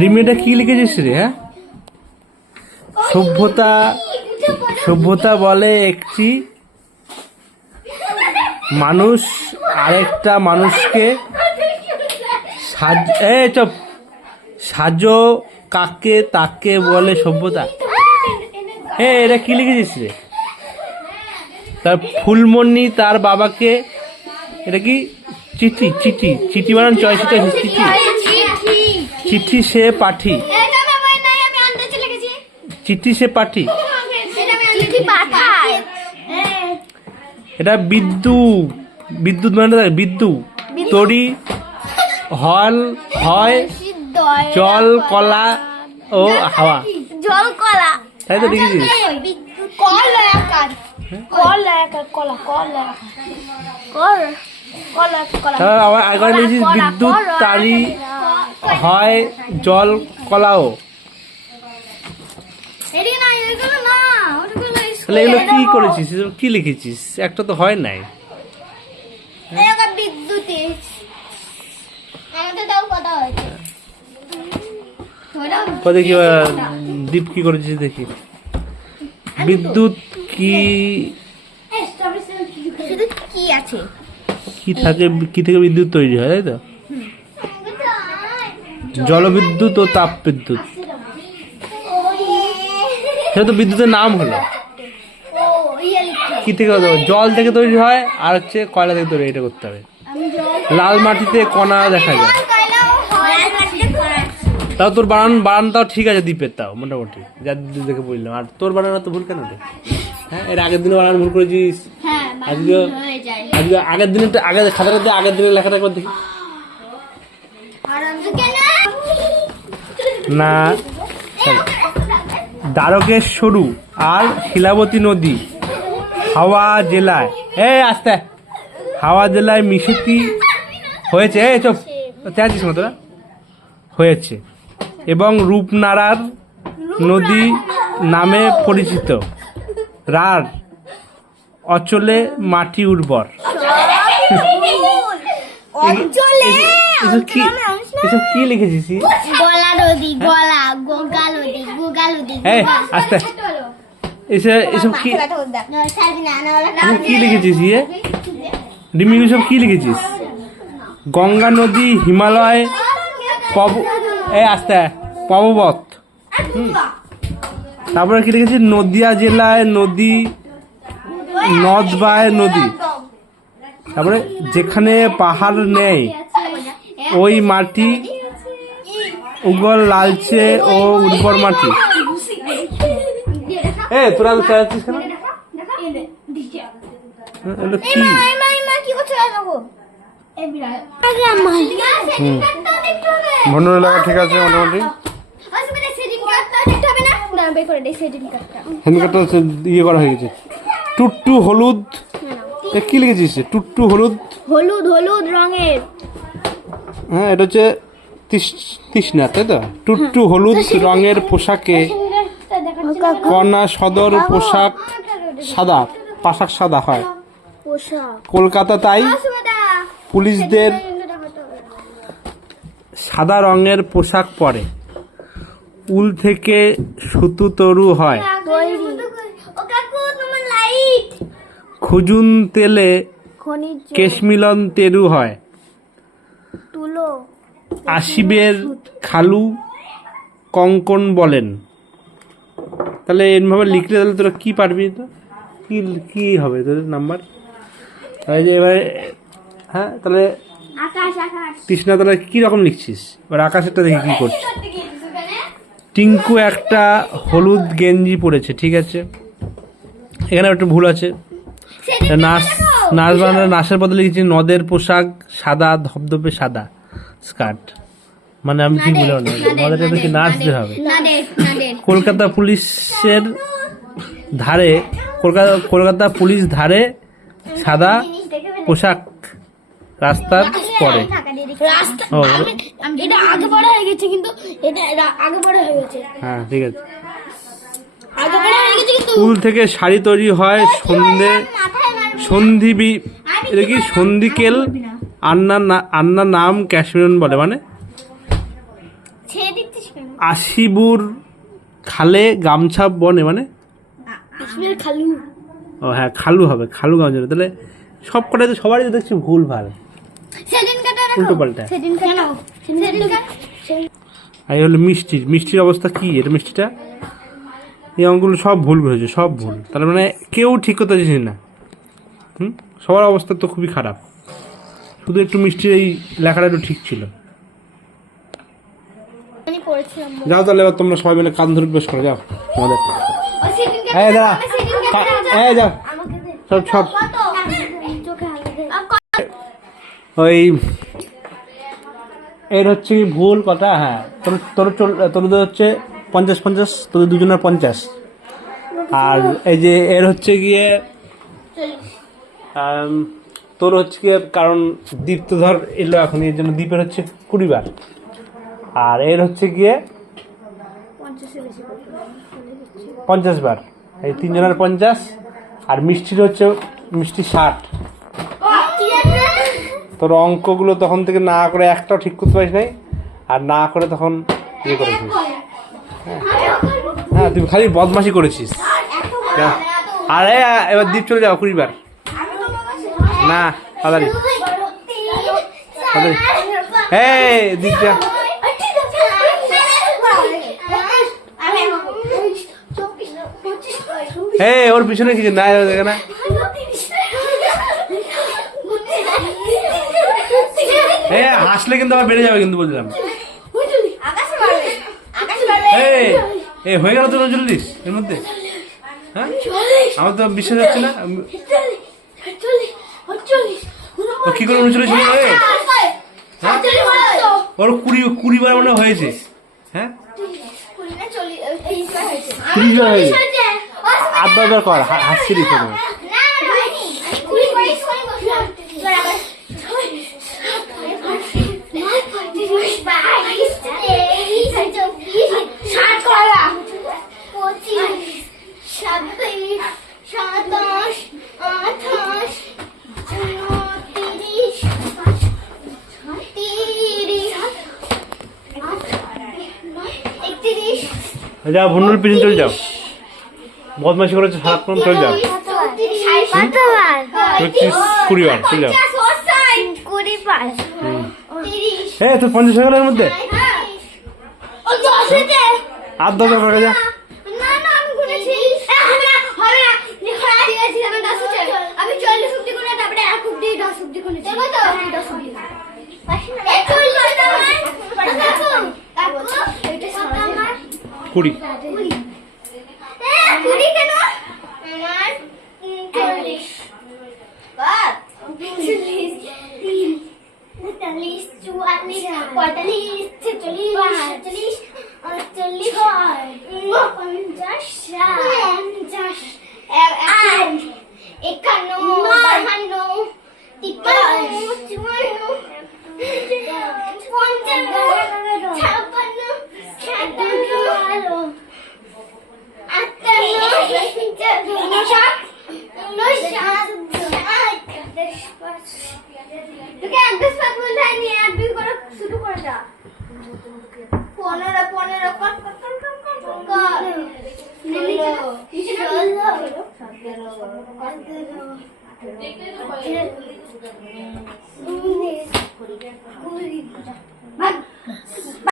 রিমিটা কি লিখেছিস রে? হ্যাঁ, সভ্যতা সভ্যতা বলে একটি মানুষ আরেকটা মানুষকে সাজো কাকে তাকে বলে সভ্যতা। এটা কি লিখেছিস রে? তার ফুলমণি তার বাবাকে, এটা কি চিঠি? চিঠি চিঠি বানান চয়েস, চিঠি চিঠি সে পাঠি, চিঠি সে পাঠি। এটা বিদ্যুৎ, বিদ্যুৎ মানে বিদ্যুৎ তরি হয় জল কলা ও হাওয়া, জল কলা, তাই তো দেখেছিস? বিদ্যুৎ তারি হয় জল কলাও। তাহলে এগুলো কি করেছিস? কি লিখেছিস? একটা তো হয় নাই। দেখি দীপ কি করেছিস দেখি। বিদ্যুৎ কি আছে, কি থাকে, কি থেকে বিদ্যুৎ তৈরি হয়, তাই তো? জলবিদ্যুৎ ও তাপ বিদ্যুৎ, সেটা তো বিদ্যুতের নাম হলো। কি থেকে জল থেকে তৈরি হয়, আর হচ্ছে কয়লা থেকে তৈরি, এটা করতে হবে। লাল মাটিতে কণা দেখা যায়, তাও তোর বানানটাও ঠিক আছে দ্বীপের, তাও মোটামুটি যা দেখে বললাম। আর তোর বানানো তো ভুল কেন রে? হ্যাঁ, এর আগের দিনে বানানো ভুল করেছিস। আজকে আগের দিনে খাতাটাতে আগের দিনের লেখাটা একবার দেখি না। দ্বারকেশ্বরু আর শিলাবতী নদী হাওড়া জেলায়, আস্তে হাওড়া জেলায় মিশিতি হয়েছে, চুপ চাচ্ছিস না তোরা, হয়েছে এবং রূপনারার নদী নামে পরিচিত। রার অচলে মাটি উর্বর। এসব কি লিখেছিস? আস্তে এসব কি লিখেছিস? রিমি সব কি লিখেছিস? গঙ্গা নদী হিমালয় আস্তে পর্বত। তারপরে কি লিখেছিস? নদিয়া জেলায় নদী, নদ বায় নদী। তারপরে যেখানে পাহাড় নেই ওই মাটি উগল লালচে ও উর্বর মাটি। তোরা চাচ্ছিস কেন? ভন্ডর এলাকা ঠিক আছে মোটামুটি। ইয়ে করা হয়ে গেছে। টুট্টু হলুদ, কি লিখেছিস? টুট্টু হলুদ, হলুদ হলুদ রঙের। হ্যাঁ, এটা হচ্ছে তৃষ্ণা, তাই তো? টুট্টু হলুদ রঙের পোশাকে কন্যা সদর পোশাক সাদা হয়। কলকাতা তাই পুলিশদের সাদা রঙের পোশাক পরে। উল থেকে সুতো তরু হয়। খুজুন তেলে কেশমিলন তেরু হয়। আসিবের খালু কঙ্কন বলেন। তাহলে এরভাবে লিখলে তাহলে তোরা কি পারবি? তো কি হবে তোদের নাম্বার? এবারে হ্যাঁ, তাহলে তৃষ্ণা তাহলে কি রকম লিখছিস? এবার আকাশেরটা দেখি কি করছিস। টিঙ্কু একটা হলুদ গেঞ্জি পরেছে, ঠিক আছে। এখানে একটা ভুল আছে। নাচের বদলে লিখেছি নদের পোশাক সাদা ধবধবে সাদা স্কার্ট। মানে আমি ঠিক বললাম না, নদের কি নাচতে হবে? কলকাতা পুলিশের ধারে, কলকাতা পুলিশ ধারে সাদা পোশাক রাস্তার পরে। হ্যাঁ, ঠিক আছে। উল থেকে শাড়ি তৈরি হয়। সন্ধিকেল আন্নার নাম কাশ্মীরন বলে। মানে আশিবুর খালে গামছা বনে মানে আসিবের খালু। ও হ্যাঁ খালু হবে, খালু গামছা বনে। তাহলে সব কটাই তো সবারই তো দেখছি ভুল ভাল, সেদিন কাটা রাখো। উল্টো পাল্টা। সেদিন কাটা। সেদিন কাটা। আর এই হলো মিষ্টির অবস্থা কি? এটা মিষ্টিটা, এই অঙ্কগুলো সব ভুল হয়েছে, সব ভুল। তার মানে কেউ ঠিক করতে চাইছি না। সবার অবস্থা তো খুবই খারাপ, শুধু একটু মিষ্টির এই লেখাটা একটু ঠিক ছিল। আমি করেছিলাম। যাও তাহলে এবার তোমরা সবাই মিলে কান ধরে বেশ করো, যাও আমাদের। সেদিন এই দাঁড়া, এই যাও আমাকে দে। সব সব। কত? চোখে হালকা দে। ওই এর হচ্ছে কি ভুল কথা। হ্যাঁ তোদের হচ্ছে 50-50, তোদের দুজনের 50। আর এই যে এর হচ্ছে গিয়ে তোর হচ্ছে গিয়ে, কারণ দ্বীপ তো ধর এলো এখন, এর জন্য দ্বীপের হচ্ছে 20 বার। আর এর হচ্ছে গিয়ে 50 বার, এই তিনজনের 50। আর মিষ্টির হচ্ছে মিষ্টি 60। তোর অঙ্কগুলো তখন থেকে না করে একটাও ঠিক করতে পারিস নাই, আর না করে তখন ইয়ে করেছিস। হ্যাঁ তুই খালি বদমাশি করেছিস। আরে এবার দ্বীপ চলে যাও 20 বার। না তাড়াতাড়ি তাড়াতাড়ি। এই দ্বীপ যা। এই ওর পিছনে কিছু না দেখে না। হাসলে কিন্তু আবার বেড়ে যাবে কিন্তু বলছিলাম। এই হয়ে গেল তো 39 এর মধ্যে। হ্যাঁ আমার তো বিশ্বাস হচ্ছে না। ও কি করে 39 হয়ে যাবে? ওর 20 বার মনে হয়েছে। হ্যাঁ 30 বার হয়েছে। 8 বার কর, হাসছি দিচ্ছে তোমার। যাও ভন্ডুল পিছনে চলে যাও, বদমাশি করেছে সারাক্ষণ, চলে যাও। 20 বার চলে যাও। হ্যাঁ তোর 50 হয়ে গেল এর মধ্যে। 8 বার করে যা। কুড়ি কেন? আমার 40 43 44 46 48 50 15